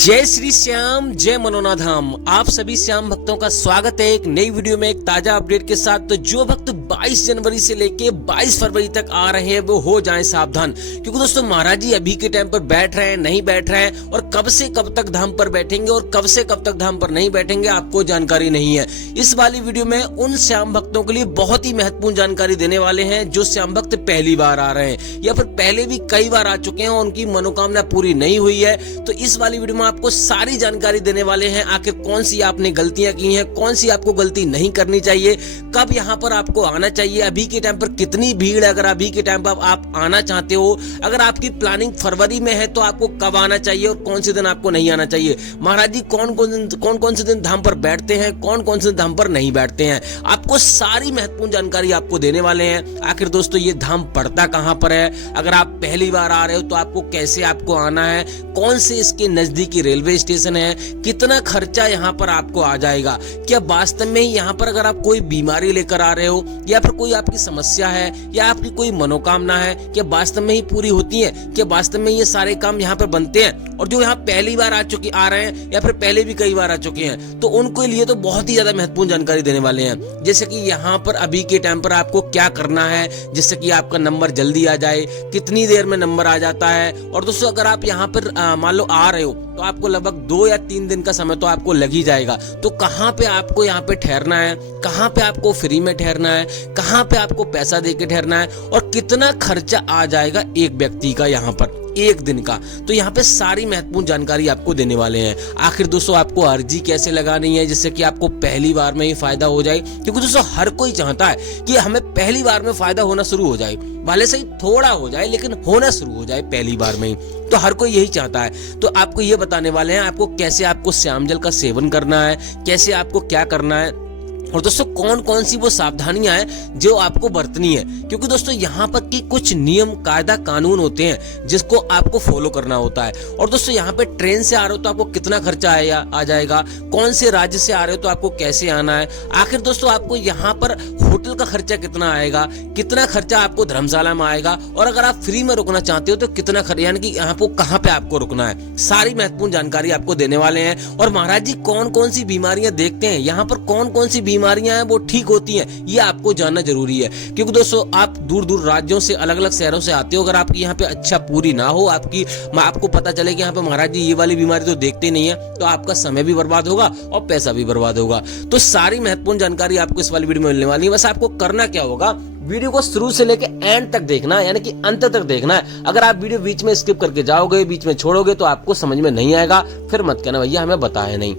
जय श्री श्याम, जय मनोना धाम। आप सभी श्याम भक्तों का स्वागत है एक नई वीडियो में एक ताजा अपडेट के साथ। तो जो भक्त 22 जनवरी से लेके 22 फरवरी तक आ रहे हैं वो हो जाएं सावधान, क्योंकि दोस्तों महाराज जी अभी के टाइम पर बैठ रहे हैं, नहीं बैठ रहे हैं, और कब से कब तक धाम पर बैठेंगे और कब से कब तक धाम पर नहीं बैठेंगे आपको जानकारी नहीं है। इस वाली वीडियो में उन श्याम भक्तों के लिए बहुत ही महत्वपूर्ण जानकारी देने वाले हैं जो श्याम भक्त पहली बार आ रहे हैं या फिर पहले भी कई बार आ चुके हैं और उनकी मनोकामना पूरी नहीं हुई है। तो इस वाली वीडियो में आपको सारी जानकारी देने वाले हैं, आखिर कौन सी आपने गलतियां की हैं, कौन सी आपको गलती नहीं करनी चाहिए, कब यहां पर आपको आना चाहिए, अभी के टाइम पर कितनी भीड़ है, अगर अभी के टाइम पर आप आना चाहते हो, अगर आपकी प्लानिंग फरवरी में है तो आपको कब आना चाहिए और कौन से दिन आपको नहीं आना चाहिए। महाराज जी कौन कौन से दिन धाम पर बैठते हैं, कौन कौन से धाम पर नहीं बैठते हैं, आपको सारी महत्वपूर्ण जानकारी आपको देने वाले हैं। आखिर दोस्तों ये धाम पड़ता कहां पर है, अगर आप पहली बार आ रहे हो तो आपको कैसे आपको आना है, कौन से इसके नजदीकी रेलवे स्टेशन है, कितना खर्चा यहाँ पर आपको आ जाएगा, क्या वास्तव में ही यहाँ पर अगर आप कोई बीमारी लेकर आ रहे हो या फिर कोई आपकी समस्या है या आपकी कोई मनोकामना है, क्या वास्तव में ही पूरी होती है, क्या वास्तव में ये सारे काम यहाँ पर बनते हैं। और जो यहाँ पहली बार आ रहे हैं या फिर पहले भी कई बार आ चुके हैं तो उनके लिए तो बहुत ही ज्यादा महत्वपूर्ण जानकारी देने वाले हैं। जैसे कि यहाँ पर अभी के टाइम पर आपको क्या करना है, जिससे कि आपका नंबर जल्दी आ जाए, कितनी देर में नंबर आ जाता है। और दोस्तों अगर आप यहाँ पर मान लो आ रहे हो तो आपको लगभग 2 या 3 दिन का समय तो आपको लग ही जाएगा। तो कहाँ पे आपको यहाँ पे ठहरना है, कहाँ पे आपको फ्री में ठहरना है, कहाँ पे आपको पैसा देके ठहरना है और कितना खर्चा आ जाएगा एक व्यक्ति का यहाँ पर एक दिन का, तो यहाँ पे सारी महत्वपूर्ण जानकारी आपको देने वाले हैं। आखिर दोस्तों आपको अर्जी कैसे लगानी है जिससे कि आपको पहली बार में ही फायदा हो जाए, क्योंकि दोस्तों हर कोई चाहता है कि हमें पहली बार में फायदा होना शुरू हो जाए, भले से ही थोड़ा हो जाए लेकिन होना शुरू हो जाए पहली बार में ही, तो हर कोई यही चाहता है। तो आपको ये बताने वाले हैं आपको कैसे आपको श्याम जल का सेवन करना है, कैसे आपको क्या करना है, और दोस्तों कौन कौन सी वो सावधानियां हैं जो आपको बरतनी है, क्योंकि दोस्तों यहाँ पर की कुछ नियम कायदा कानून होते हैं जिसको आपको फॉलो करना होता है। और दोस्तों यहाँ पे ट्रेन से आ रहे हो तो आपको कितना खर्चा आ जाएगा, कौन से राज्य से आ रहे हो तो आपको कैसे आना है, आखिर दोस्तों आपको यहाँ पर होटल का खर्चा कितना आएगा, कितना खर्चा आपको धर्मशाला में आएगा, और अगर आप फ्री में रुकना चाहते हो तो कितना खर्चा, यानी कि यहाँ पे कहाँ पे आपको रुकना है, सारी महत्वपूर्ण जानकारी आपको देने वाले हैं। और महाराज जी कौन कौन सी बीमारियां देखते हैं, यहाँ पर कौन कौन सी बीमारियां हैं वो ठीक होती हैं, ये आपको जानना जरूरी है। क्योंकि दोस्तों आप दूर दूर राज्यों से अलग अलग शहरों से आते हो, अगर आपकी यहाँ पे अच्छा पूरी ना हो, आपको पता चले कि यहाँ पे महाराज जी ये वाली बीमारी तो देखते नहीं है, तो आपका समय भी बर्बाद होगा और पैसा भी बर्बाद होगा। तो सारी महत्वपूर्ण जानकारी आपको इस वाली वीडियो में मिलने वाली है। बस आपको करना क्या होगा, वीडियो को शुरू से लेके एंड तक देखना है, यानी कि अंत तक देखना है। अगर आप वीडियो बीच में स्किप करके जाओगे, बीच में छोड़ोगे तो आपको समझ में नहीं आएगा, फिर मत कहना भैया हमें बताया नहीं।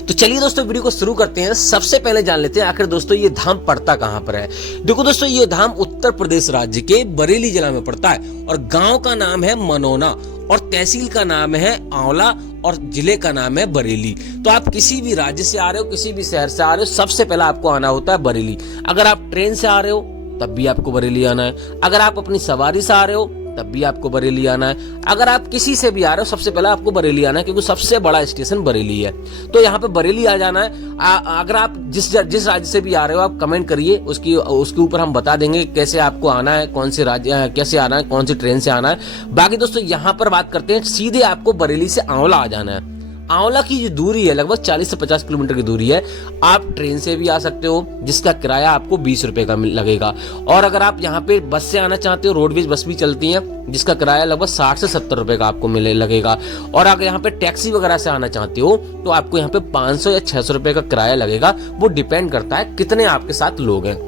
तो चलिए दोस्तों वीडियो को शुरू करते हैं। सबसे पहले जान लेते हैं आखिर दोस्तों ये धाम पड़ता कहां पर है। देखो दोस्तों ये धाम उत्तर प्रदेश राज्य के बरेली जिला में पड़ता है और गांव का नाम है मनोना और तहसील का नाम है आंवला और जिले का नाम है बरेली। तो आप किसी भी राज्य से आ रहे हो, किसी भी शहर से आ रहे हो, सबसे पहले आपको आना होता है बरेली। अगर आप ट्रेन से आ रहे हो तब भी आपको बरेली आना है, अगर आप अपनी सवारी से आ रहे हो तब भी आपको बरेली आना है, अगर आप किसी से भी आ रहे हो सबसे पहले आपको बरेली आना है, क्योंकि सबसे बड़ा स्टेशन बरेली है। तो यहाँ पे बरेली आ जाना है। अगर आप जिस राज्य से भी आ रहे हो आप कमेंट करिए, उसके ऊपर हम बता देंगे कैसे आपको आना है, कौन से राज्य कैसे आना है, कौन सी ट्रेन से आना है। बाकी दोस्तों यहाँ पर बात करते हैं, सीधे आपको बरेली से आंवला आ जाना है। आंवला की जो दूरी है लगभग 40 से 50 किलोमीटर की दूरी है। आप ट्रेन से भी आ सकते हो जिसका किराया आपको 20 रुपए का लगेगा, और अगर आप यहाँ पे बस से आना चाहते हो, रोडवेज बस भी चलती है जिसका किराया लगभग 60 से 70 रुपए का आपको लगेगा। और अगर यहाँ पे टैक्सी वगैरह से आना चाहते हो तो आपको यहाँ पे 500 या 600 रुपए का किराया लगेगा, वो डिपेंड करता है कितने आपके साथ लोग हैं।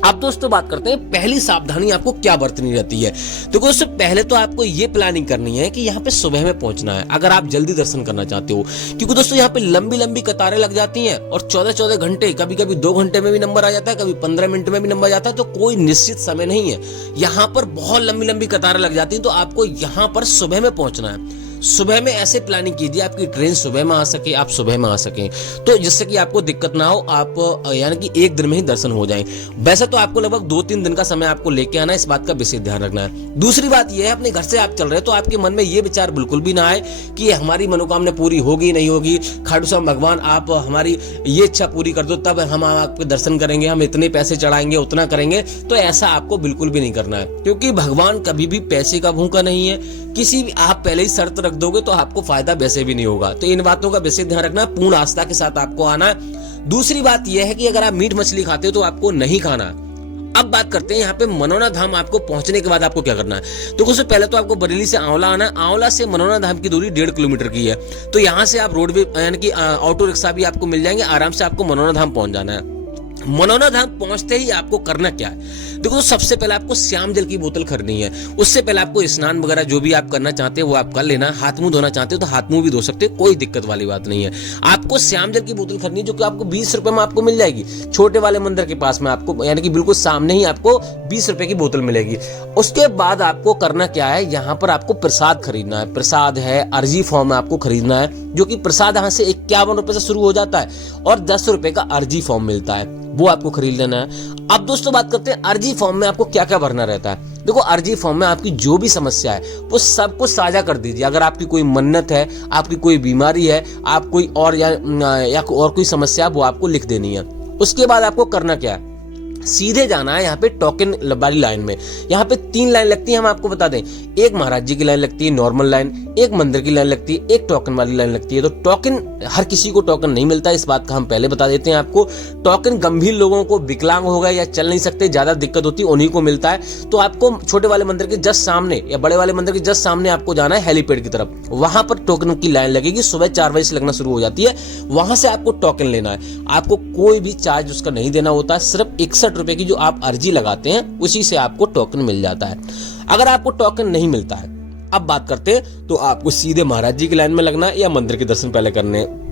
अब दोस्तों बात करते हैं पहली सावधानी आपको क्या बरतनी रहती है। तो दोस्तों पहले तो आपको ये प्लानिंग करनी है कि यहाँ पे सुबह में पहुंचना है अगर आप जल्दी दर्शन करना चाहते हो, क्योंकि दोस्तों यहाँ पे लंबी लंबी कतारें लग जाती हैं और 14-14 घंटे, कभी कभी 2 घंटे में भी नंबर आ जाता है, कभी 15 मिनट में भी नंबर आ जाता है, तो कोई निश्चित समय नहीं है। यहाँ पर बहुत लंबी लंबी कतारें लग जाती हैं, तो आपको यहाँ पर सुबह में पहुंचना है। सुबह में ऐसे प्लानिंग कीजिए आपकी ट्रेन सुबह में आ सके, आप सुबह में आ सके, तो जिससे कि आपको दिक्कत ना हो, आप यानी कि एक दिन में ही दर्शन हो जाए। वैसे तो आपको लगभग 2-3 दिन का समय आपको लेके आना है, इस बात का विशेष ध्यान रखना है। दूसरी बात यह है, अपने घर से आप चल रहे हो तो आपके मन में ये विचार बिल्कुल भी ना आए कि हमारी मनोकामना पूरी होगी नहीं होगी, खाटू श्याम भगवान आप हमारी ये इच्छा पूरी कर दो तब हम आपके दर्शन करेंगे, हम इतने पैसे चढ़ाएंगे, उतना करेंगे। तो ऐसा आपको बिल्कुल भी नहीं करना है, क्योंकि भगवान कभी भी पैसे का भूखा नहीं है। किसी भी आप पहले ही शर्त रख दोगे तो आपको फायदा वैसे भी नहीं होगा। तो इन बातों का वैसे ध्यान रखना, पूर्ण आस्था के साथ आपको आना है। दूसरी बात यह है कि अगर आप मीट मछली खाते हो तो आपको नहीं खाना। अब बात करते हैं यहाँ पे मनोना धाम आपको पहुंचने के बाद आपको क्या करना है। तो उससे पहले तो आपको बरेली से आंवला आना है। आंवला से मनोना धाम की दूरी 1.5 किलोमीटर की है। तो यहाँ से आप रोडवे यानी कि ऑटो रिक्शा भी आपको मिल जाएंगे, आराम से आपको मनोना धाम पहुंच जाना है। मनोना धाम पहुंचते ही आपको करना क्या है, देखो तो सबसे पहले आपको श्याम जल की बोतल खरीदनी है। उससे पहले आपको स्नान वगैरह जो भी आप करना चाहते हो वो आप कर लेना। हाथ मुंह धोना चाहते हो तो हाथ मुंह भी धो सकते हो, कोई दिक्कत वाली बात नहीं है। आपको श्याम जल की बोतल खरीदनी है जो कि आपको 20 रुपए में आपको मिल जाएगी। छोटे वाले मंदिर के पास में आपको यानी कि बिल्कुल सामने ही आपको 20 रुपए की बोतल मिलेगी। उसके बाद आपको करना क्या है, यहाँ पर आपको प्रसाद खरीदना है। प्रसाद है अर्जी फॉर्म में आपको खरीदना है, जो कि प्रसाद यहाँ से 51 रुपए से शुरू हो जाता है और 10 रुपए का अर्जी फॉर्म मिलता है, वो आपको खरीद लेना है। अब दोस्तों बात करते हैं अर्जी फॉर्म में आपको क्या क्या भरना रहता है। देखो अर्जी फॉर्म में आपकी जो भी समस्या है वो सब कुछ साझा कर दीजिए। अगर आपकी कोई मन्नत है, आपकी कोई बीमारी है, आप कोई और या और कोई समस्या, वो आपको लिख देनी है। उसके बाद आपको करना क्या है, सीधे जाना है यहाँ पे टोकन वाली लाइन में। यहाँ पे 3 लाइन लगती है, हम आपको बता दें। एक महाराज जी की लाइन लगती है नॉर्मल लाइन, एक मंदिर की लाइन लगती है, एक टोकन वाली लाइन लगती है। तो टोकन हर किसी को टोकन नहीं मिलता, इस बात का हम पहले बता देते हैं आपको। टोकन गंभीर लोगों को, विकलांग हो गए या चल नहीं सकते, ज्यादा दिक्कत होती है, उन्हीं को मिलता है। तो आपको छोटे वाले मंदिर के जस्ट सामने या बड़े वाले मंदिर के जस्ट सामने आपको जाना है हेलीपैड की तरफ। वहां पर टोकन की लाइन लगेगी, सुबह 4 बजे से लगना शुरू हो जाती है। वहां से आपको टोकन लेना है। आपको कोई भी चार्ज उसका नहीं देना होता है, सिर्फ 61 रुपए की जो आप अर्जी लगाते हैं उसी से आपको टोकन मिल जाता है। अगर आपको टोकन नहीं मिलता है, अब बात करते हैं, तो आपको सीधे महाराज जी की लाइन में लगना है या मंदिर के दर्शन पहले करने हैं।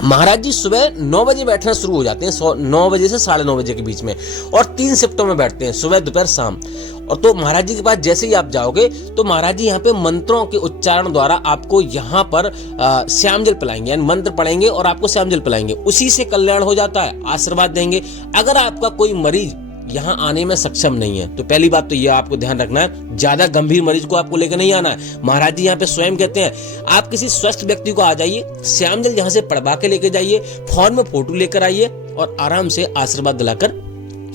महाराज जी सुबह 9 बजे बैठना शुरू हो जाते हैं, 9 बजे से 9:30 बजे के बीच में, और 3 शिफ्टों में बैठते हैं, सुबह दोपहर शाम। और तो महाराज जी के पास जैसे ही आप जाओगे तो महाराज जी यहाँ पे मंत्रों के उच्चारण द्वारा आपको यहाँ पर श्याम जल पिलाएंगे, यानी मंत्र पढ़ेंगे और आपको श्याम जल पिलाएंगे। उसी से कल्याण हो जाता है, आशीर्वाद देंगे। अगर आपका कोई मरीज यहाँ आने में सक्षम नहीं है तो पहली बात तो ये आपको ध्यान रखना है, ज्यादा गंभीर मरीज को आपको लेकर नहीं आना है। महाराज जी यहाँ पे स्वयं कहते हैं आप किसी स्वस्थ व्यक्ति को आ जाइए, श्याम जल यहाँ से पढ़वा के लेके जाइए, फोन में फोटो लेकर आइए और आराम से आशीर्वाद दिलाकर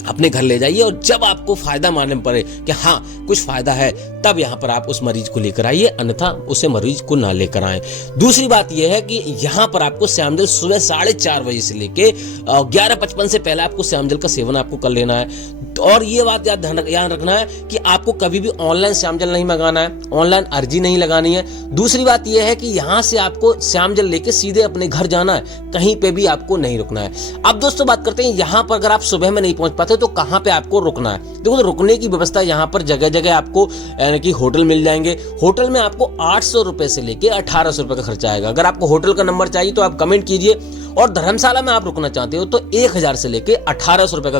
अपने घर ले जाइए। और जब आपको फायदा मानने में पड़े कि हाँ कुछ फायदा है, तब यहाँ पर आप उस मरीज को लेकर आइए, अन्यथा उसे मरीज को ना लेकर आए। दूसरी बात यह है कि यहाँ पर आपको श्याम जल सुबह 4:30 बजे से लेके 11:55 से पहले आपको श्याम जल का सेवन आपको कर लेना है। और ये बात याद रखना है कि आपको कभी भी ऑनलाइन श्याम जल नहीं मंगाना है, ऑनलाइन अर्जी नहीं लगानी है। दूसरी बात यह है कि यहाँ से आपको श्याम जल लेके सीधे अपने घर जाना है, कहीं पे भी आपको नहीं रुकना है। अब दोस्तों बात करते हैं, यहाँ पर अगर आप सुबह में नहीं पहुंच पाते तो कहां पे आपको रुकना है। देखो तो रुकने की व्यवस्था यहाँ पर जगह जगह आपको यानी कि होटल मिल जाएंगे। होटल में आपको 800 रुपए से लेके 1800 रुपए का खर्चा आएगा। अगर आपको होटल का नंबर चाहिए तो आप कमेंट कीजिए। और धर्मशाला में आप रुकना चाहते हो तो 1000 से लेके 1800 रुपए का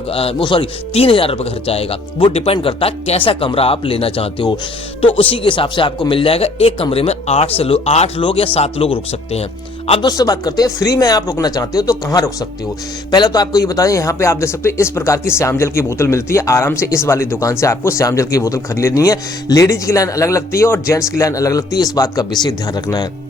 3000 रुपए का खर्चा आएगा। वो डिपेंड करता है कैसा कमरा आप लेना चाहते हो, तो उसी के हिसाब से आपको मिल जाएगा। एक कमरे में 8 लोग या 7 लोग रुक सकते हैं। अब दोस्तों बात करते हैं फ्री में आप रुकना चाहते हो तो कहाँ रुक सकते हो। पहले तो आपको ये बता दें, यहाँ पे आप देख सकते हो इस प्रकार की श्याम जल की बोतल मिलती है। आराम से इस वाली दुकान से आपको श्याम जल की बोतल खरीद लेनी है। लेडीज की लाइन अलग लगती है और जेंट्स की लाइन अलग लगती है, इस बात का विशेष ध्यान रखना है।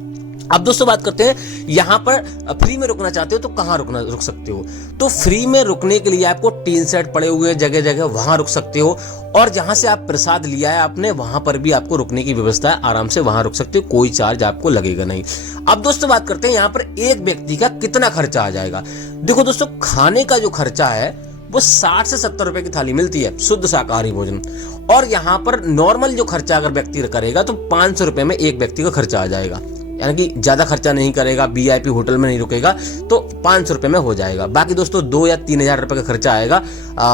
अब दोस्तों बात करते हैं, यहाँ पर फ्री में रुकना चाहते हो तो कहाँ रुक सकते हो। तो फ्री में रुकने के लिए आपको टीन सेट पड़े हुए हैं जगह जगह, वहां रुक सकते हो। और जहां से आप प्रसाद लिया है आपने, वहां पर भी आपको रुकने की व्यवस्था है, आराम से वहां रुक सकते हो, कोई चार्ज आपको लगेगा नहीं। अब दोस्तों बात करते हैं यहाँ पर एक व्यक्ति का कितना खर्चा आ जाएगा। देखो दोस्तों, खाने का जो खर्चा है वो 60 से 70 रुपए की थाली मिलती है, शुद्ध शाकाहारी भोजन। और यहाँ पर नॉर्मल जो खर्चा अगर व्यक्ति करेगा तो 500 रुपए में एक व्यक्ति का खर्चा आ जाएगा, यानी कि ज्यादा खर्चा नहीं करेगा, VIP होटल में नहीं रुकेगा तो 500 रुपए में हो जाएगा। बाकी दोस्तों 2 या 3000 रुपए का खर्चा आएगा,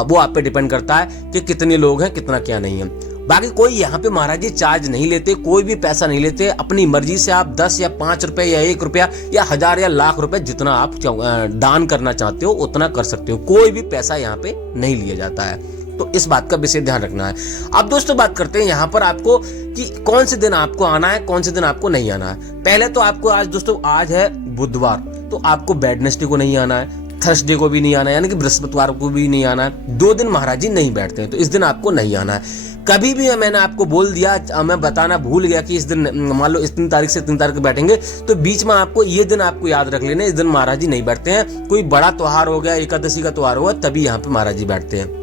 वो आप पे डिपेंड करता है कि कितने लोग हैं, कितना क्या नहीं है। बाकी कोई यहाँ पे महाराज जी चार्ज नहीं लेते, कोई भी पैसा नहीं लेते। अपनी मर्जी से आप 10 या 5 रुपए या 1 रुपया या 1000 या लाख रुपए जितना आप दान करना चाहते हो उतना कर सकते हो। कोई भी पैसा यहाँ पे नहीं लिया जाता है, तो इस बात का विशेष ध्यान रखना है। अब दोस्तों बात करते हैं यहाँ पर आपको कि कौन से दिन आपको आना है, कौन से दिन आपको नहीं आना है। पहले तो आपको आज है बुधवार, तो आपको वेडनेसडे को नहीं आना है, थर्सडे को भी नहीं आना है, यानी कि बृहस्पतिवार को भी नहीं आना है। 2 दिन महाराज जी नहीं बैठते हैं तो इस दिन आपको नहीं आना है। कभी भी मैंने आपको बोल दिया, मैं बताना भूल गया कि इस दिन मान लो इस 3 तारीख से 3 तारीख को बैठेंगे, तो बीच में आपको ये दिन आपको याद रख लेना, इस दिन महाराज जी नहीं बैठते हैं। कोई बड़ा त्योहार हो गया, एकादशी का त्योहार होगा, तभी यहाँ पे महाराज जी बैठते हैं।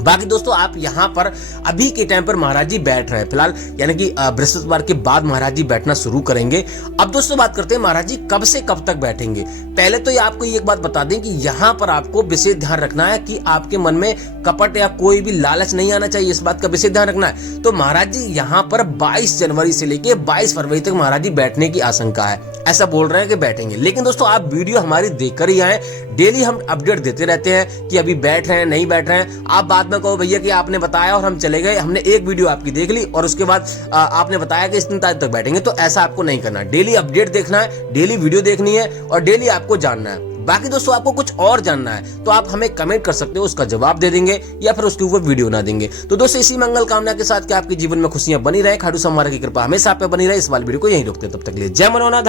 बाकी दोस्तों आप यहाँ पर अभी के टाइम पर महाराज जी बैठ रहे हैं फिलहाल, यानी कि बृहस्पतिवार के बाद महाराज जी बैठना शुरू करेंगे। अब दोस्तों बात करते हैं महाराज जी कब से कब तक बैठेंगे। पहले तो ये आपको एक बात बता दें कि यहाँ पर आपको विशेष ध्यान रखना है कि आपके मन में कपट या कोई भी लालच नहीं आना चाहिए, इस बात का विशेष ध्यान रखना है। तो महाराज जी यहाँ पर 22 जनवरी से लेके 22 फरवरी तक महाराज जी बैठने की आशंका है, ऐसा बोल रहे हैं कि बैठेंगे। लेकिन दोस्तों आप वीडियो हमारी देखकर ही आए, डेली हम अपडेट देते रहते हैं कि अभी बैठ रहे हैं नहीं बैठ रहे हैं। आप बाद में कहो भैया कि आपने बताया और हम चले गए, हमने एक वीडियो आपकी देख ली और उसके बाद आपने बताया कि इतनी तारीख तक बैठेंगे, तो ऐसा आपको नहीं करना। डेली अपडेट देखना है, डेली वीडियो देखनी है और डेली आपको जानना है। बाकी दोस्तों आपको कुछ और जानना है तो आप हमें कमेंट कर सकते हो, उसका जवाब दे देंगे या फिर उसके ऊपर वीडियो ना देंगे। तो दोस्तों इसी मंगल कामना के साथ कि आपके जीवन में खुशियां बनी रहे, खाटू श्याम महाराज की कृपा हमेशा आप पे बनी रहे। इस वाले वीडियो को यहीं रोकते हैं, तब तक के लिए जय मनोनाथ।